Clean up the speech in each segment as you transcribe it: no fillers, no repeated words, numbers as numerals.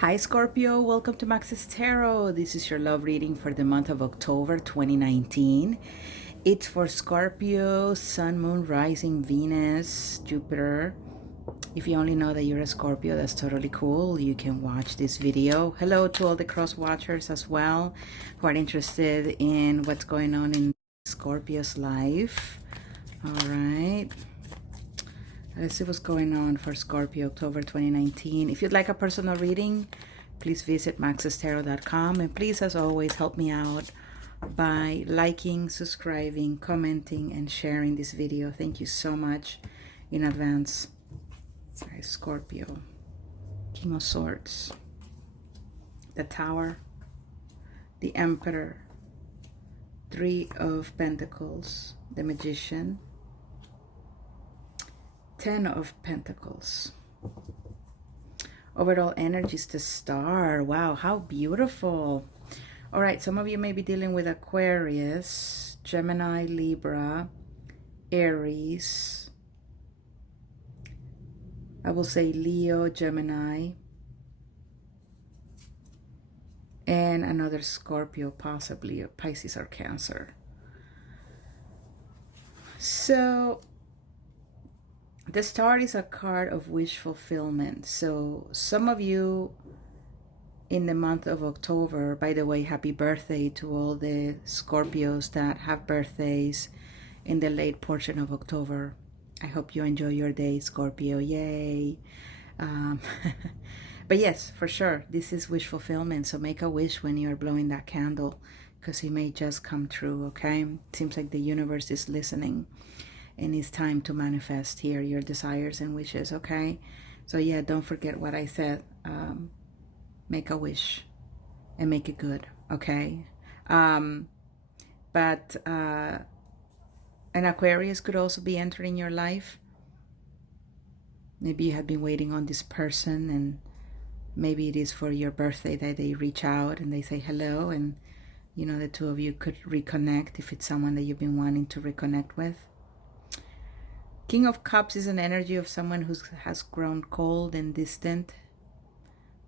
Hi Scorpio, welcome to Max's Tarot. This is your love reading for the month of October 2019. It's for Scorpio, Sun, Moon, Rising, Venus, Jupiter. If you only know that you're a Scorpio, that's totally cool. You can watch this video. Hello to all the cross watchers as well who are interested in what's going on in Scorpio's life. All right. Let's see what's going on for Scorpio, October 2019. If you'd like a personal reading, please visit maxestarot.com. And please, as always, help me out by liking, subscribing, commenting, and sharing this video. Thank you so much in advance. All right, Scorpio, King of Swords, the Tower, the Emperor, Three of Pentacles, the Magician, Ten of Pentacles. Overall energy is the Star. Wow, how beautiful. All right, some of you may be dealing with Aquarius, Gemini, Libra, Aries. I will say Leo, Gemini, and another Scorpio, possibly, or Pisces or Cancer. So the Star is a card of wish fulfillment. So some of you in the month of October, by the way, happy birthday to all the Scorpios that have birthdays in the late portion of October. I hope you enjoy your day, Scorpio. Yay. But yes, for sure, this is wish fulfillment. So make a wish when you're blowing that candle because it may just come true, okay? It seems like the universe is listening. And it's time to manifest here your desires and wishes, okay? So yeah, don't forget what I said. Make a wish and make it good, okay? But an Aquarius could also be entering your life. Maybe you have been waiting on this person and maybe it is for your birthday that they reach out and they say hello and, you know, the two of you could reconnect if it's someone that you've been wanting to reconnect with. King of Cups is an energy of someone who has grown cold and distant.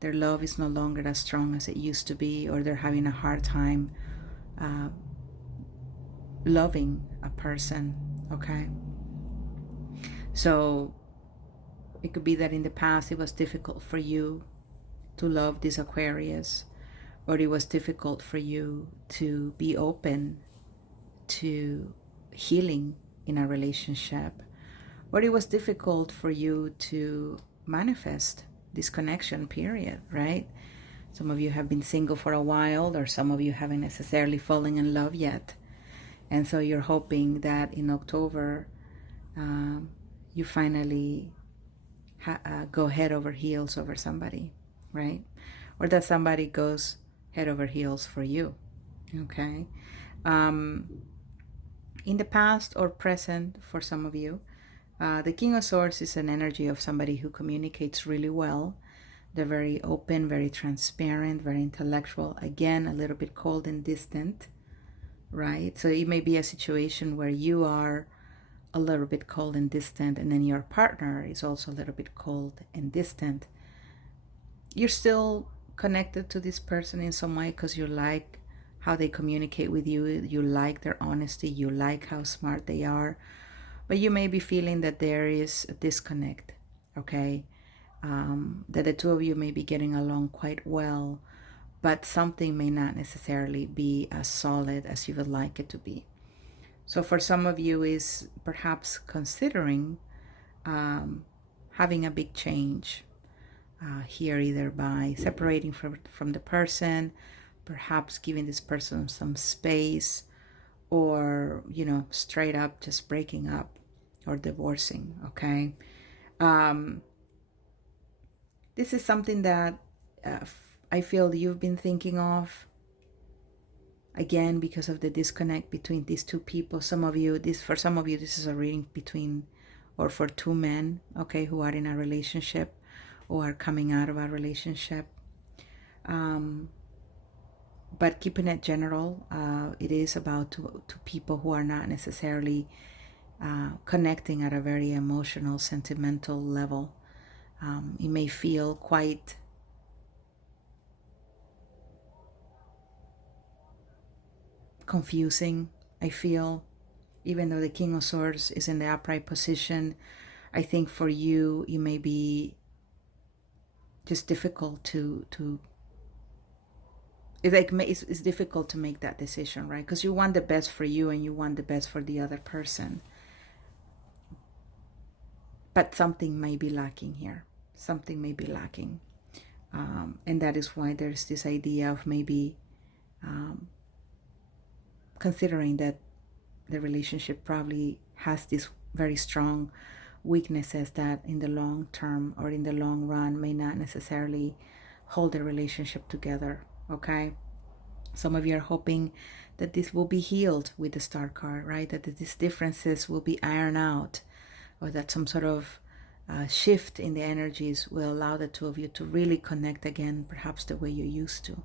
Their love is no longer as strong as it used to be, or they're having a hard time loving a person, okay? So it could be that in the past it was difficult for you to love this Aquarius, or it was difficult for you to be open to healing in a relationship, or it was difficult for you to manifest this connection, period, right? Some of you have been single for a while, or some of you haven't necessarily fallen in love yet. And so you're hoping that in October, you finally go head over heels over somebody, right? Or that somebody goes head over heels for you, okay? In the past or present for some of you, the King of Swords is an energy of somebody who communicates really well. They're very open, very transparent, very intellectual. Again, a little bit cold and distant, right? So it may be a situation where you are a little bit cold and distant, and then your partner is also a little bit cold and distant. You're still connected to this person in some way because you like how they communicate with you. You like their honesty. You like how smart they are. But you may be feeling that there is a disconnect, okay? That the two of you may be getting along quite well, but something may not necessarily be as solid as you would like it to be. So for some of you is perhaps considering having a big change here, either by separating from the person, perhaps giving this person some space, or, you know, straight up just breaking up or divorcing, okay? This is something that I feel you've been thinking of, again, because of the disconnect between these two people. Some of you, for some of you, this is a reading between, or for two men, okay, who are in a relationship or are coming out of a relationship. But keeping it general, it is about two people who are not necessarily connecting at a very emotional, sentimental level. It may feel quite confusing, I feel. Even though the King of Swords is in the upright position, I think for you, it may be just difficult it's difficult to make that decision, right? Because you want the best for you and you want the best for the other person. But something may be lacking here. Something may be lacking. And that is why there's this idea of maybe considering that the relationship probably has these very strong weaknesses that in the long term or in the long run may not necessarily hold the relationship together. Okay, some of you are hoping that this will be healed with the Star card, right? That these differences will be ironed out, or that some sort of shift in the energies will allow the two of you to really connect again, perhaps the way you used to.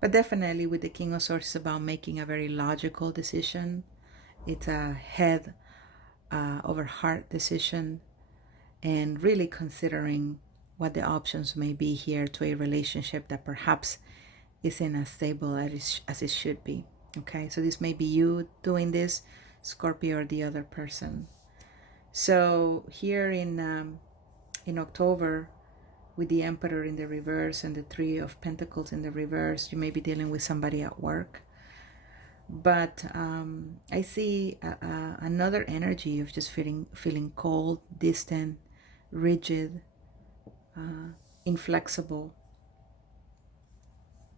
But definitely with the King of Swords, it's about making a very logical decision. It's a head over heart decision, and really considering what the options may be here to a relationship that perhaps isn't as stable as it should be. Okay, so this may be you doing this, Scorpio, or the other person. So here in October, with the Emperor in the reverse and the Three of Pentacles in the reverse, you may be dealing with somebody at work. But I see another energy of just feeling cold, distant, rigid, inflexible.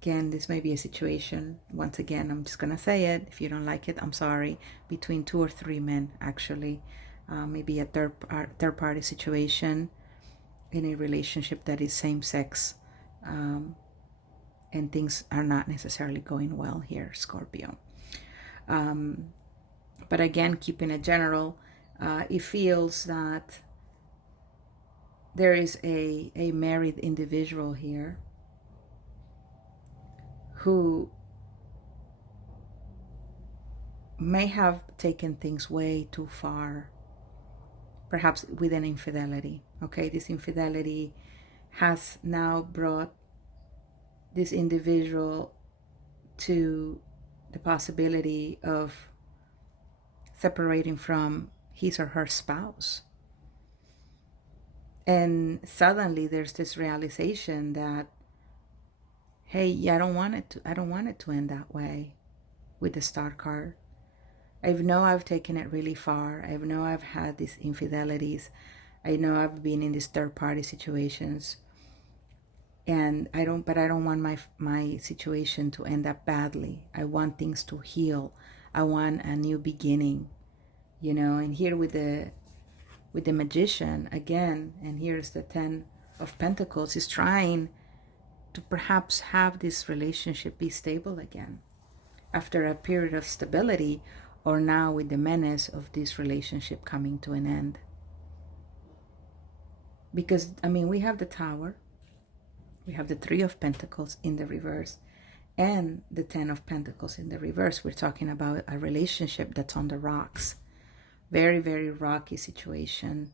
Again, this may be a situation, once again, I'm just going to say it, if you don't like it, I'm sorry, between 2 or 3 men, actually. Maybe a third party situation in a relationship that is same-sex, and things are not necessarily going well here, Scorpio. But again, keeping it general, it feels that there is a married individual here who may have taken things way too far, perhaps with an infidelity. Okay, this infidelity has now brought this individual to the possibility of separating from his or her spouse. And suddenly there's this realization that, hey, yeah, I don't want it to end that way with the Star card. I know I've taken it really far. I know I've had these infidelities. I know I've been in these third party situations. And I don't want my situation to end up badly. I want things to heal. I want a new beginning, you know. And here with the Magician again, and here's the Ten of Pentacles, is trying to perhaps have this relationship be stable again after a period of stability, or now with the menace of this relationship coming to an end. Because, I mean, we have the Tower, we have the Three of Pentacles in the reverse, and the Ten of Pentacles in the reverse. We're talking about a relationship that's on the rocks. Very, very rocky situation.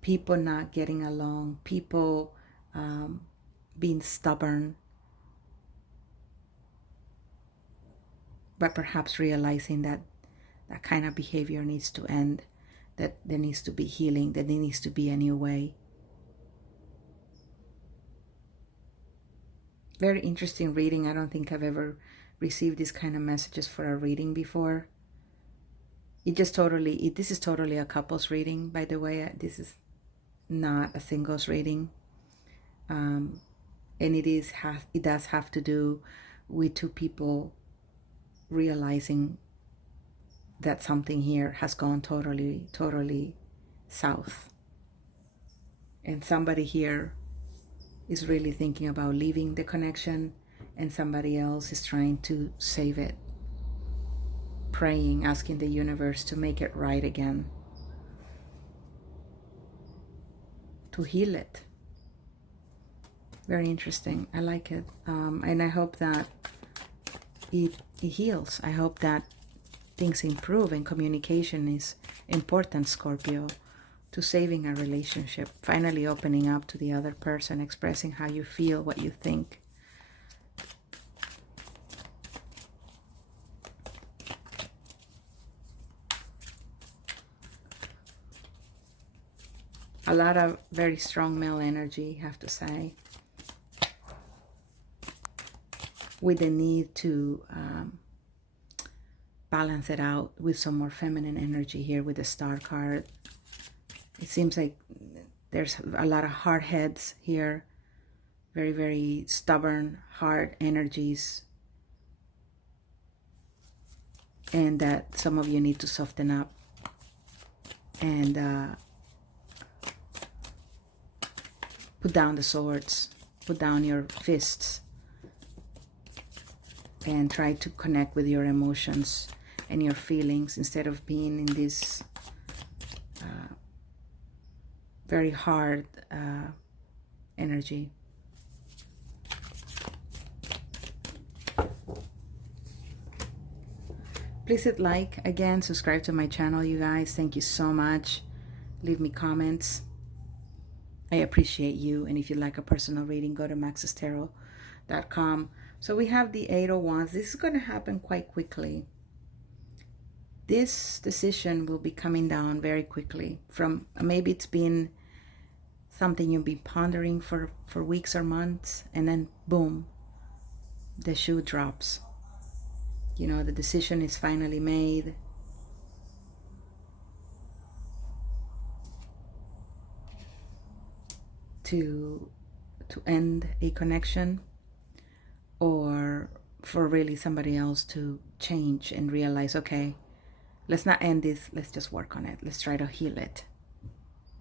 People not getting along. People being stubborn. But perhaps realizing that that kind of behavior needs to end. That there needs to be healing. That there needs to be a new way. Very interesting reading. I don't think I've ever received this kind of messages for a reading before. This is totally a couples reading, by the way. This is not a singles reading. And it does have to do with two people realizing that something here has gone totally south. And somebody here is really thinking about leaving the connection, and somebody else is trying to save it. Praying, asking the universe to make it right again. To heal it. Very interesting. I like it. And I hope that it heals. I hope that things improve, and communication is important, Scorpio, to saving a relationship. Finally opening up to the other person, expressing how you feel, what you think. A lot of very strong male energy, I have to say, with the need to balance it out with some more feminine energy here with the Star card. It seems like there's a lot of hard heads here, very, very stubborn, hard energies, and that some of you need to soften up and put down the swords, put down your fists, and try to connect with your emotions and your feelings instead of being in this very hard energy. Please hit like, again, subscribe to my channel, you guys. Thank you so much. Leave me comments. I appreciate you. And if you'd like a personal reading, go to maxestarot.com. So we have the Eight of Wands. This is going to happen quite quickly. This decision will be coming down very quickly. From maybe it's been something you've been pondering for weeks or months, and then boom, the shoe drops. You know, the decision is finally made. To end a connection, or for really somebody else to change and realize, okay, let's not end this, let's just work on it, let's try to heal it.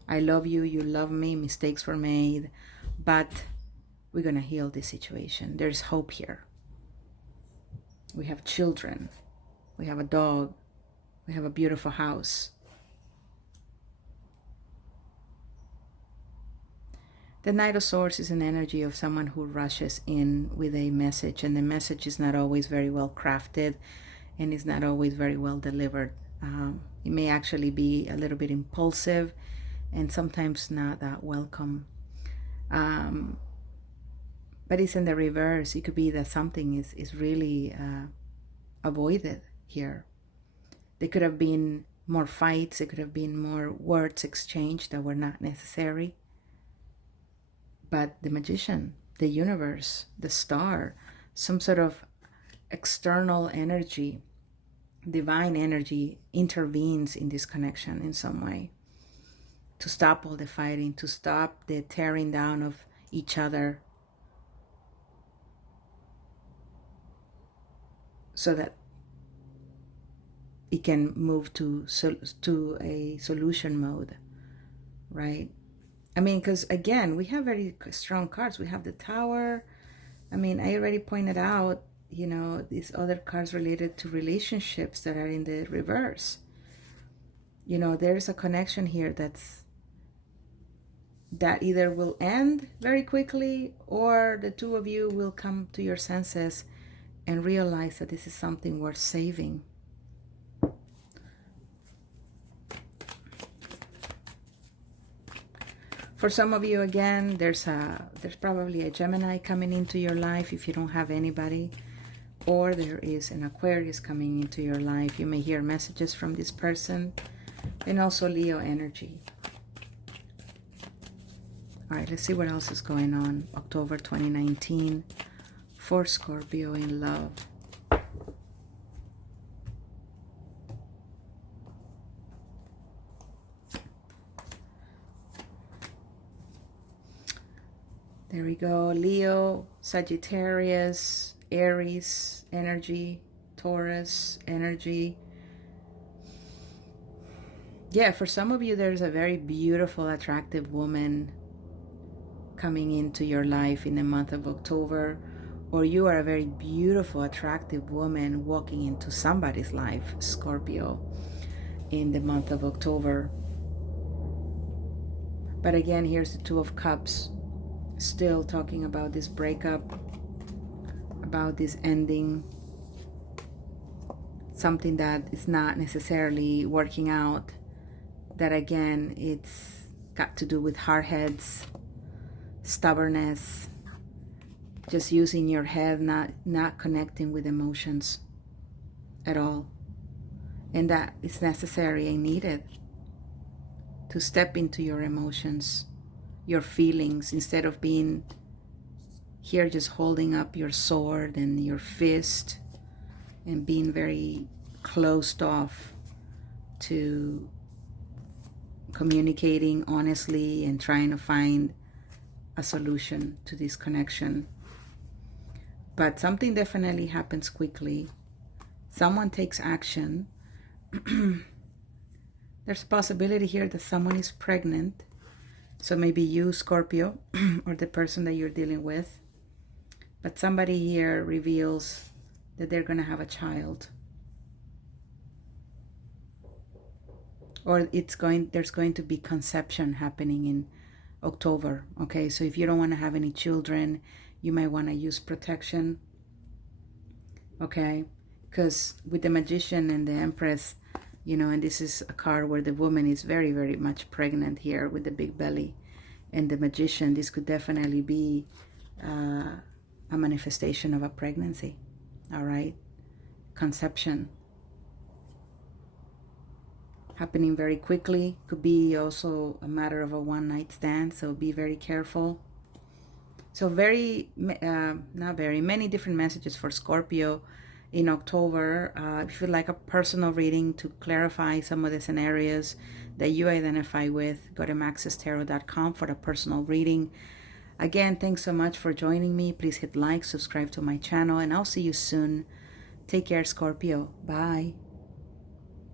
I love you, you love me, mistakes were made, but we're gonna heal this situation. There's hope here. We have children, we have a dog, we have a beautiful house. The Knight of Swords is an energy of someone who rushes in with a message, and the message is not always very well crafted and is not always very well delivered. It may actually be a little bit impulsive and sometimes not that welcome. But it's in the reverse. It could be that something is really avoided here. There could have been more fights. There could have been more words exchanged that were not necessary. But the Magician, the universe, the star, some sort of external energy, divine energy intervenes in this connection in some way to stop all the fighting, to stop the tearing down of each other, so that it can move to a solution mode, right? I mean, because again, we have very strong cards. We have the Tower. I mean, I already pointed out, you know, these other cards related to relationships that are in the reverse. You know, there's a connection here that either will end very quickly, or the two of you will come to your senses and realize that this is something worth saving. For some of you, again, there's probably a Gemini coming into your life if you don't have anybody, or there is an Aquarius coming into your life. You may hear messages from this person, and also Leo energy. All right, let's see what else is going on. October 2019 for Scorpio in love. There we go. Leo, Sagittarius, Aries energy, Taurus energy. Yeah, for some of you, there's a very beautiful, attractive woman coming into your life in the month of October, or you are a very beautiful, attractive woman walking into somebody's life, Scorpio, in the month of October. But again, here's the Two of Cups. Still talking about this breakup, about this ending, something that is not necessarily working out, that again, it's got to do with hard heads, stubbornness, just using your head, not connecting with emotions at all. And that is necessary and needed to step into your emotions, your feelings, instead of being here just holding up your sword and your fist and being very closed off to communicating honestly and trying to find a solution to this connection. But something definitely happens quickly. Someone takes action. There's a possibility here that someone is pregnant. So maybe you, Scorpio, or the person that you're dealing with. But somebody here reveals that they're going to have a child. Or there's going to be conception happening in October. Okay, so if you don't want to have any children, you might want to use protection. Okay, because with the Magician and the Empress, you know, and this is a card where the woman is very, very much pregnant here with the big belly. And the Magician, this could definitely be a manifestation of a pregnancy. All right, conception happening very quickly. Could be also a matter of a one-night stand, so be very careful. So not very many different messages for Scorpio in October. If you'd like a personal reading to clarify some of the scenarios that you identify with, go to maxestarot.com for a personal reading. Again, thanks so much for joining me. Please hit like, subscribe to my channel, and I'll see you soon. Take care, Scorpio. Bye.